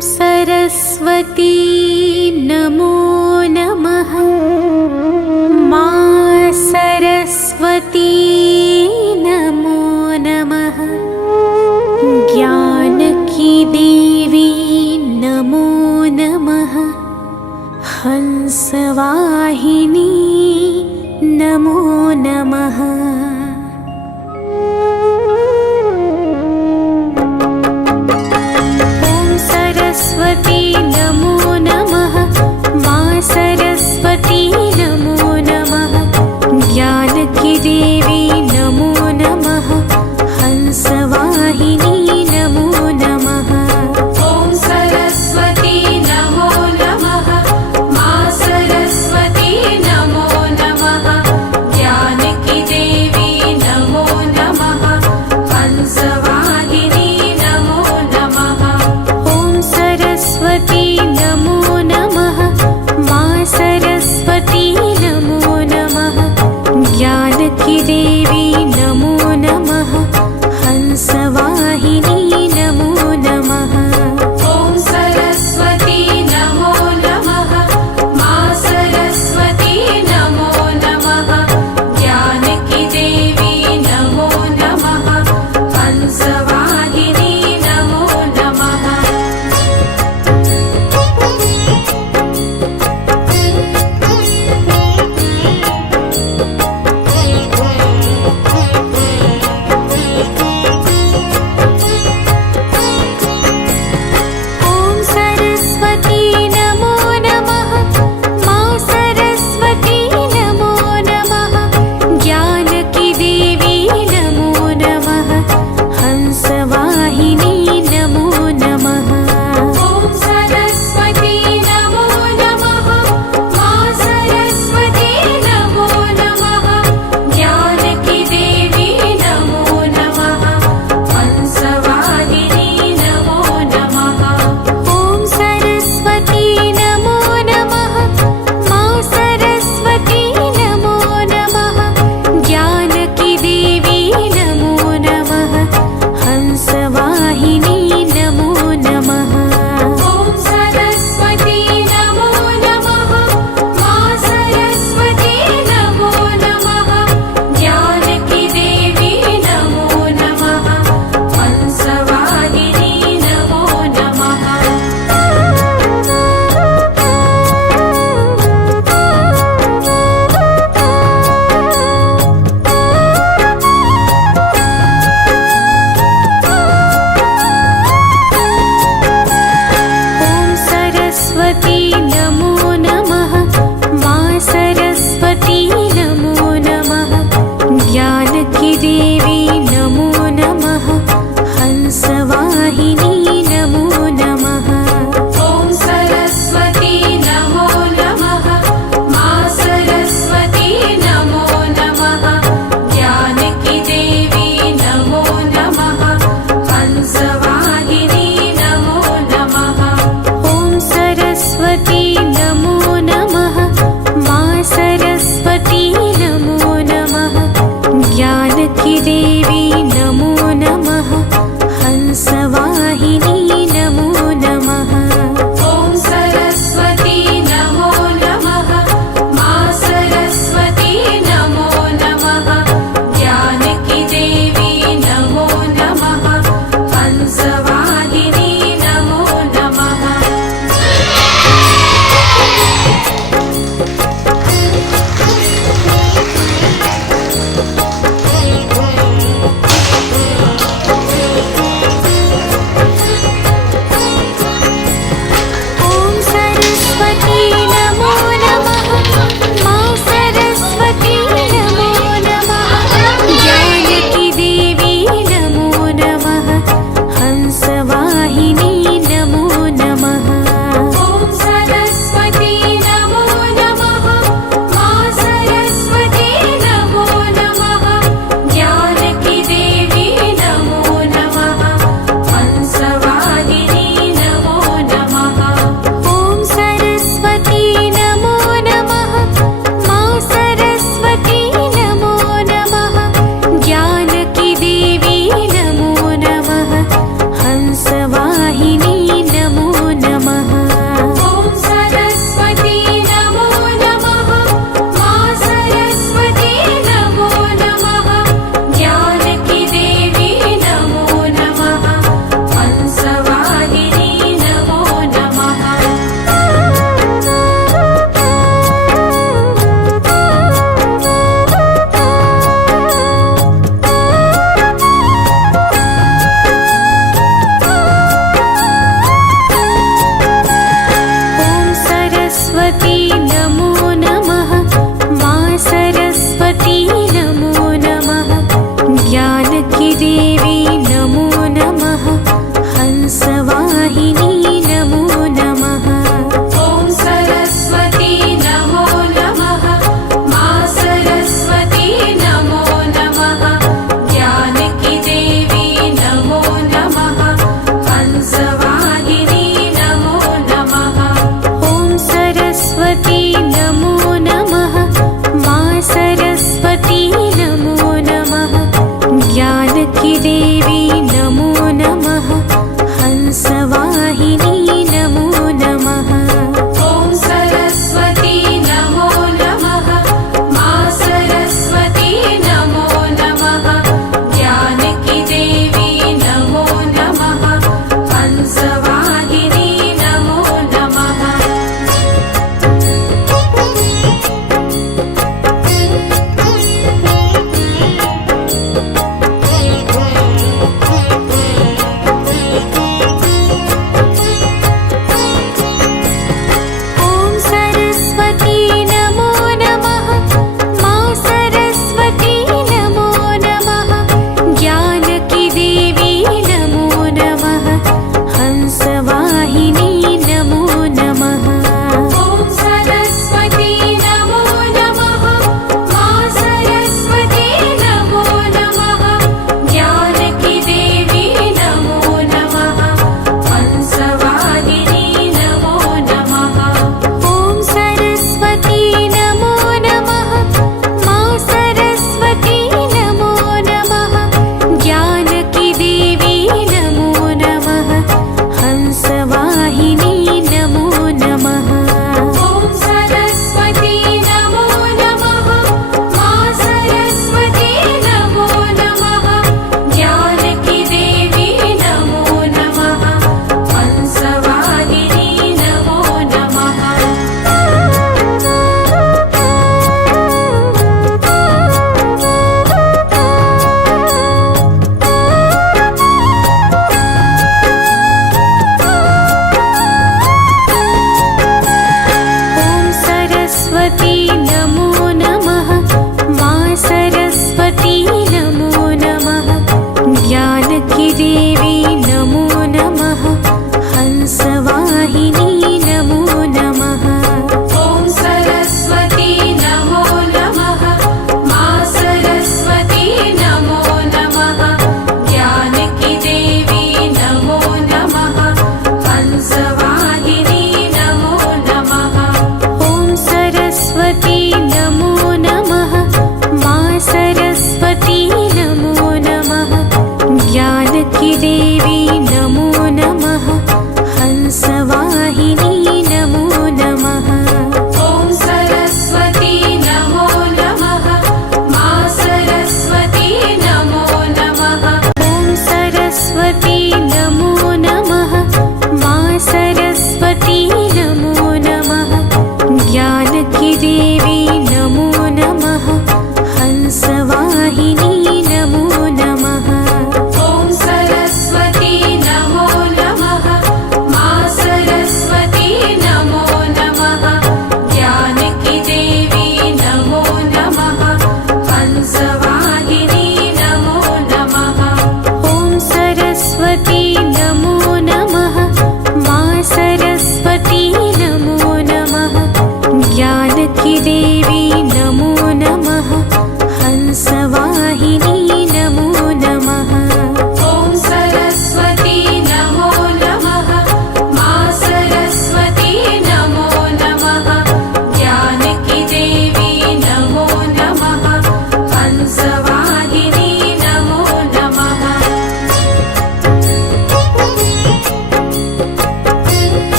सरस्वती नमो नमः। मा सरस्वती नमो नमः। ज्ञान की देवी नमो नमः। हंसवाहिनी नमो नमः। सरस्वती नमो नमः। मा सरस्वती नमो नमः। ज्ञान की देवी नमो नमः। हंसवाहिनी नमो नमः। ॐ सरस्वती नमो नमः। मा सरस्वती नमो नमः। ज्ञान की देवी नमो नमः। हंसवाहिनी नमो नमः। सरस्वती नमो नमः। मा सरस्वती नमो नमः। ज्ञान की देवी नमो नमः। हंसवाहिनी नमो नमः। ॐ सरस्वती नमो नमः। मा सरस्वती नमो नमः। ज्ञान की देवी नमो नमः। हंसवाहिनी नमो नमः। ॐ सरस्वती नमो नमः। मा सरस्वती नमो नमः। ज्ञान की देवी नमो नमः। हंसवाहिनी नमो नमः। ॐ सरस्वती नमो नमः। मा सरस्वती नमो नमः। ज्ञान की देवी नमो नमः। हंसवाहिनी नमो नमः। ॐ सरस्वती नमो नमः। मा सरस्वती नमो नमः। ज्ञान की देवी नमो नमः। हंसवाहिनी नमो नमः। ॐ सरस्वती नमो नमः। मा सरस्वती नमो नमः। ज्ञान की देवी नमो नमः। हंसवाहिनी नमो नमः। ॐ सरस्वती नमो नमः। मा सरस्वती नमो नमः। ज्ञान की देवी नमो नमः। हंसवाहिनी नमो नमः। ॐ सरस्वती नमो नमः। मा सरस्वती नमो नमः। ज्ञान की देवी नमो नमः। हंसवाहिनी नमो नमः। ॐ सरस्वती नमो नमः। मा सरस्वती नमो नमः। ज्ञान की देवी नमो नमः। हंसवाहिनी नमो नमः। ॐ सरस्वती नमो नमः। मा सरस्वती नमो नमः। ज्ञान की देवी नमो नमः। हंसवाहिनी नमो नमः। जानकी देवी